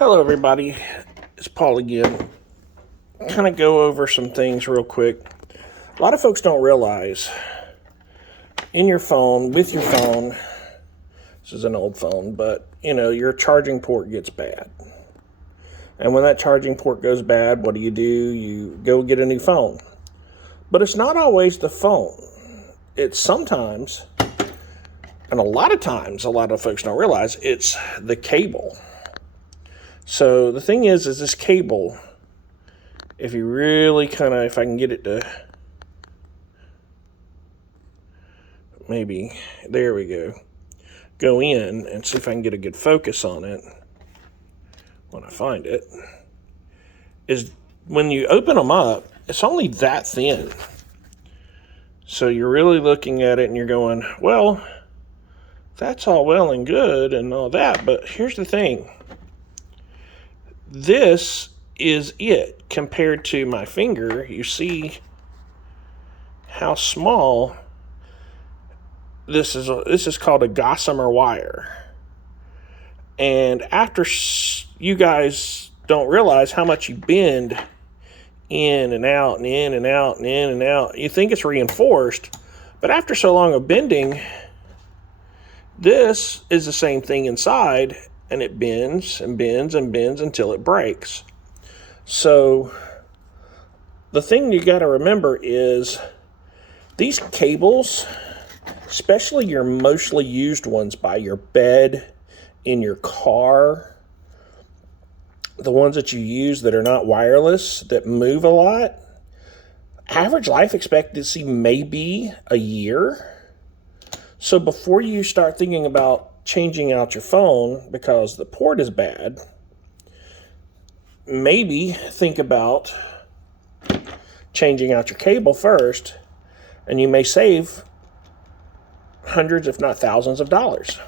Hello, everybody. It's Paul again. Kind of go over some things real quick. A lot of folks don't realize in your phone, with your phone, this is an old phone, but your charging port gets bad. And when that charging port goes bad, what do? You go get a new phone. But it's not always the phone. It's sometimes, and a lot of times, a lot of folks don't realize it's the cable. So the thing is this cable, if you really if I can get it to, maybe, there we go in and see if I can get a good focus on it when I find it, is when you open them up, it's only that thin. So you're really looking at it and you're going, well, that's all well and good and all that, but here's the thing. This is it compared to my finger. You see how small this is. This is called a gossamer wire. And after you guys don't realize how much you bend in and out and in and out and in and out, you think it's reinforced, but after so long of bending, this is the same thing inside, and it bends and bends and bends until it breaks. So the thing you got to remember is these cables, especially your mostly used ones by your bed, in your car, the ones that you use that are not wireless, that move a lot, average life expectancy may be a year. So before you start thinking about changing out your phone because the port is bad, maybe think about changing out your cable first, and you may save hundreds, if not thousands of dollars.